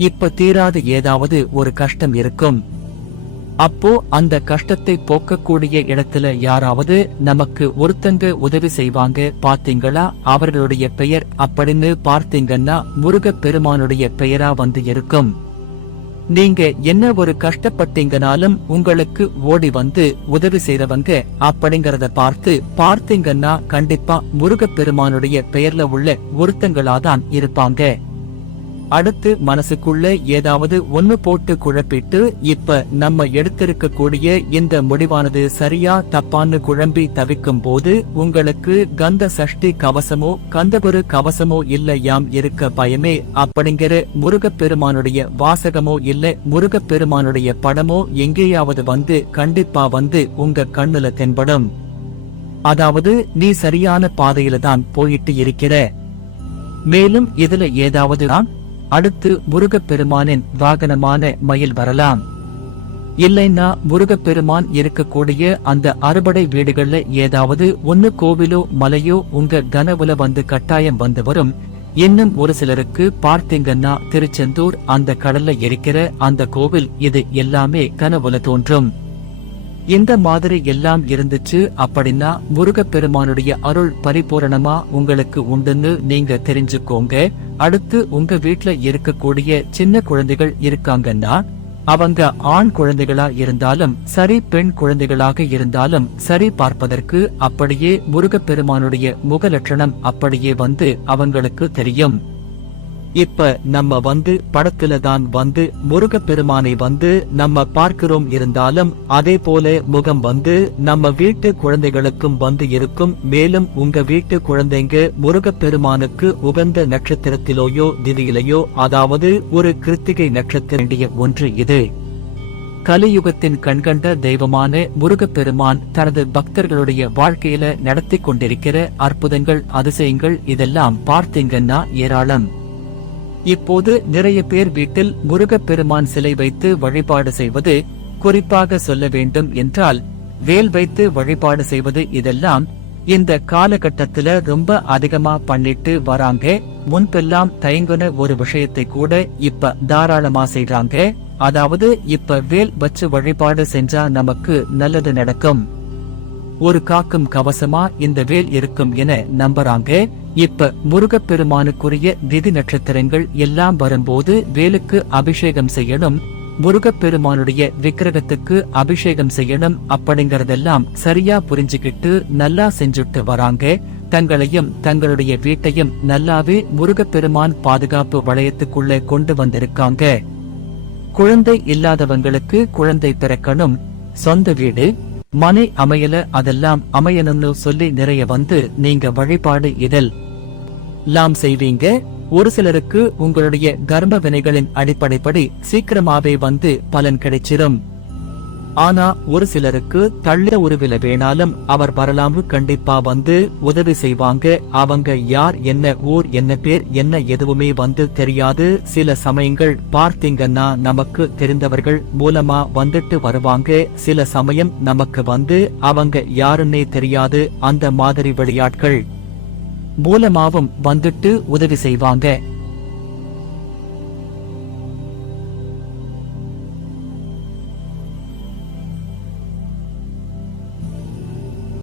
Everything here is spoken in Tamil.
இப்ப தீராத ஏதாவது ஒரு கஷ்டம் இருக்கும். அப்போ அந்த கஷ்டத்தை போக்கக்கூடிய இடத்துல யாராவது நமக்கு ஒருத்தங்க உதவி செய்வாங்க பாத்தீங்களா, அவர்களுடைய பெயர் அப்படின்னு பார்த்தீங்கன்னா முருகப் பெருமானுடைய பெயரா வந்து இருக்கும். நீங்க என்ன ஒரு கஷ்டப்பட்டீங்கனாலும் உங்களுக்கு ஓடி வந்து உதவி செய்றவங்க அப்படிங்கறத பார்த்தீங்கன்னா கண்டிப்பா முருகப் பெருமானுடைய பெயர்ல உள்ள ஒருத்தங்களாதான் இருப்பாங்க. அடுத்து மனசுக்குள்ள ஏதாவது ஒண்ணு போட்டு குழப்பிட்டு இப்ப நம்ம எடுத்திருக்கக்கூடிய இந்த முடிவானது சரியா தப்பான்னு குழம்பி தவிக்கும் போது உங்களுக்கு கந்த சஷ்டி கவசமோ கந்தபுரு கவசமோ இல்லையாம் இருக்க பயமே அப்படிங்கிற முருகப்பெருமானுடைய வாசகமோ இல்ல முருகப்பெருமானுடைய படமோ எங்கேயாவது வந்து கண்டிப்பா வந்து உங்க கண்ணுல தென்படும். அதாவது நீ சரியான பாதையில தான் போயிட்டு இருக்கிற. மேலும் இதுல ஏதாவது அடுத்து முருகப்பெருமானின் வாகனமான மயில் வரலாம். இல்லைன்னா முருகப்பெருமான் இருக்கக்கூடிய அந்த அறுபடை வீடுகள்ல ஏதாவது ஒன்னு கோவிலோ மலையோ உங்க கனவுல வந்து கட்டாயம் வந்து வரும். இன்னும் ஒரு சிலருக்கு பார்த்தீங்கன்னா திருச்செந்தூர் அந்த கடல்ல இருக்கிற அந்த கோவில், இது எல்லாமே கனவுல தோன்றும். இந்த மாதிரி எல்லாம் இருந்துச்சு அப்படின்னா முருகப்பெருமானுடைய அருள் பரிபூரணமா உங்களுக்கு உண்டுன்னு நீங்க தெரிஞ்சுக்கோங்க. அடுத்து உங்க வீட்ல இருக்கக்கூடிய சின்ன குழந்தைகள் இருக்காங்கன்னா அவங்க ஆண் குழந்தைகளா இருந்தாலும் சரி பெண் குழந்தைகளாக இருந்தாலும் சரி பார்ப்பதற்கு அப்படியே முருகப்பெருமானுடைய முக லட்சணம் அப்படியே வந்து அவங்களுக்கு தெரியும். இப்ப நம்ம வந்து படத்துல தான் வந்து முருகப்பெருமானை வந்து நம்ம பார்க்கிறோம், இருந்தாலும் அதே போல முகம் வந்து நம்ம வீட்டு குழந்தைகளுக்கும் வந்து இருக்கும். மேலும் உங்க வீட்டு குழந்தைங்க முருகப்பெருமானுக்கு உகந்த நட்சத்திரத்திலோயோ திதியிலையோ, அதாவது ஒரு கிருத்திகை நட்சத்திர ஒன்று இது. கலியுகத்தின் கண்கண்ட தெய்வமான முருகப்பெருமான் தனது பக்தர்களுடைய வாழ்க்கையில நடத்தி கொண்டிருக்கிற அற்புதங்கள் அதிசயங்கள் இதெல்லாம் பார்த்தீங்கன்னா ஏராளம். இப்போது நிறைய பேர் வீட்டில் முருகப்பெருமான் சிலை வைத்து வழிபாடு செய்வது, குறிப்பாக சொல்ல வேண்டும் என்றால் வேல் வைத்து வழிபாடு செய்வது, இதெல்லாம் இந்த காலகட்டத்துல ரொம்ப அதிகமா பண்ணிட்டு வராங்க. முன்பெல்லாம் தயங்குன ஒரு விஷயத்தை கூட இப்ப தாராளமா செய்றாங்க. அதாவது இப்ப வேல் வச்சு வழிபாடு செஞ்சா நமக்கு நல்லது நடக்கும், ஒரு காக்கும் கவசமா இந்த வேல் இருக்கும் என நம்புறாங்க. இப்ப முருகப்பெருமானுக்குரிய திதி நட்சத்திரங்கள் எல்லாம் வரும்போது வேலுக்கு அபிஷேகம் செய்யணும், முருகப்பெருமானுடைய விக்கிரகத்துக்கு அபிஷேகம் செய்யணும் அப்படிங்கறதெல்லாம் சரியா புரிஞ்சுக்கிட்டு நல்லா செஞ்சுட்டு வராங்க. தங்களையும் தங்களுடைய வீட்டையும் நல்லாவே முருகப்பெருமான் பாதுகாப்பு வளையத்துக்குள்ள கொண்டு வந்திருக்காங்க. குழந்தை இல்லாதவங்களுக்கு குழந்தை பிறக்கணும், சொந்த வீடு மனை அமையல அதெல்லாம் அமையணும்னு சொல்லி நிறைய வந்து நீங்க வழிபாடு இதெல்லாம் செய்வீங்க. ஒரு சிலருக்கு உங்களுடைய கர்ம வினைகளின் அடிப்படைப்படி சீக்கிரமாவே வந்து பலன் கிடைச்சிரும். ஆனா ஒரு சிலருக்கு தள்ள உருவில வேணாலும் அவர் வரலாமு கண்டிப்பா வந்து உதவி செய்வாங்க. அவங்க யார், என்ன ஊர், என்ன பேர், என்ன எதுவுமே வந்து தெரியாது. சில சமயங்கள் பார்த்தீங்கன்னா நமக்கு தெரிந்தவர்கள் மூலமா வந்துட்டு வருவாங்க. சில சமயம் நமக்கு வந்து அவங்க யாருன்னே தெரியாது. அந்த மாதிரி விளையாட்கள் மூலமாவும் வந்துட்டு உதவி செய்வாங்க.